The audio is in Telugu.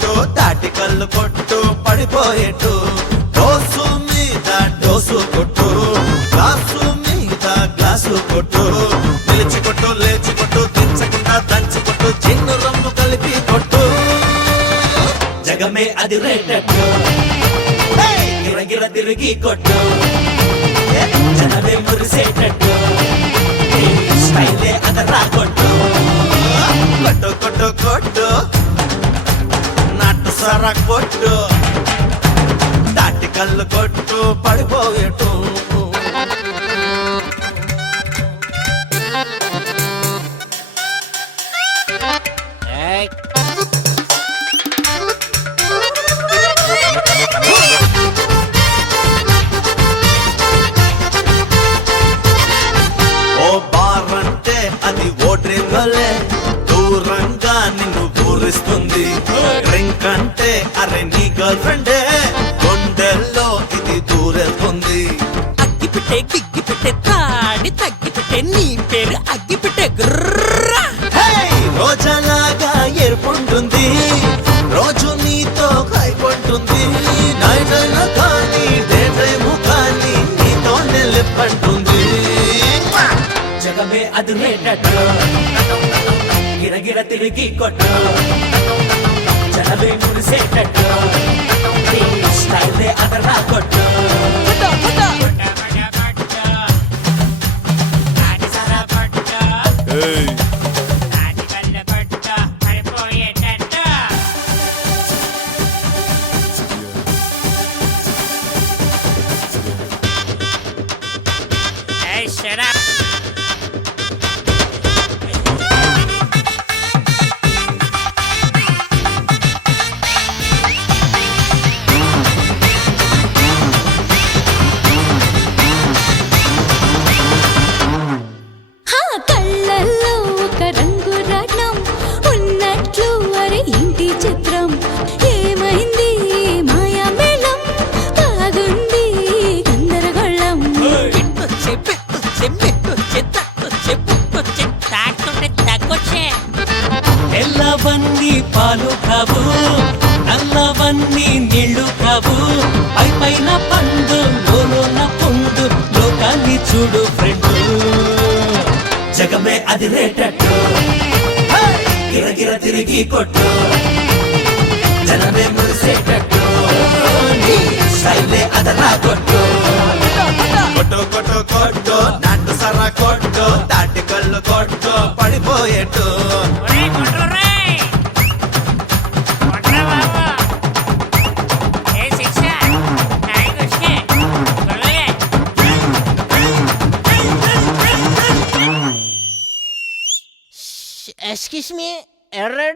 కొట్టు తాటి కళ్ళు కొట్టు పడిపోయేట్టు డోసు మీద డోసు కొట్టు గ్లాసు మీద గ్లాసు కొట్టు నిలిచి కొట్టు లేచి కొట్టు దించకుండా దంచి కొట్టు చిన్ను రమ్ము కలిపి కొట్టు జగమే అది రేటట్టు గిరగిర తిరిగి కొట్టు జనమే మురిసేటట్టు స్టైలే అదరా కొట్టు కొట్టు కొట్టు కొట్టు నాటు సరా కొట్టు తాటి కళ్ళు కొట్టు పడిపోయేట్టు ఓ బారంటే అది ఓ డ్రీమ్ గర్లే దూరంగా నిన్ను పూరిస్తుంది డ్రింక్ అంటే అరే నీ గర్ల్ ఫ్రెండే గుండెల్లో ఇది దూరేస్తుంది అగ్గి పెట్టే గిగ్గి పెట్టే తాడి తగ్గి పెట్టే నీ పేరు అగ్గి పెట్టే గుర్రా రోజలాగా ఏర్పడుతుంది రోజు నీతో కైపడుతుంది నైట్ అయినా కానీ డే టైము కానీ నీతోనే లిప్పంటుంది జగమే అది రేటట్టు గిరగిర తిరిగి కొట్టు జనమే మురిసేటట్టు స్టైలే అదరా కొట్టు Shut up. కళ్ళల్లో ఒక రంగు రాట్నం ఉన్నట్లు అరే ఇంటి చిత్రం ఏమైంది మాయా మేళం బాగుంది గందరగోళం ఎల్లవన్నీ పాలు కావు నల్లవన్నీ నీళ్లు కావు పై పైన పండు లోన పుండు లోకాన్ని చూడు ఫ్రెండు జగమే అది రేటట్టు గిరగిర తిరిగి కొట్టు జనమే మురిసేటట్టు స్టైలే అదరా కొట్టు కొట్టు కొట్టు కొట్టు నాటు సరా కొట్టు తాటి కళ్ళు కొట్టు పడిపోయేట్టు Excuse me, Error?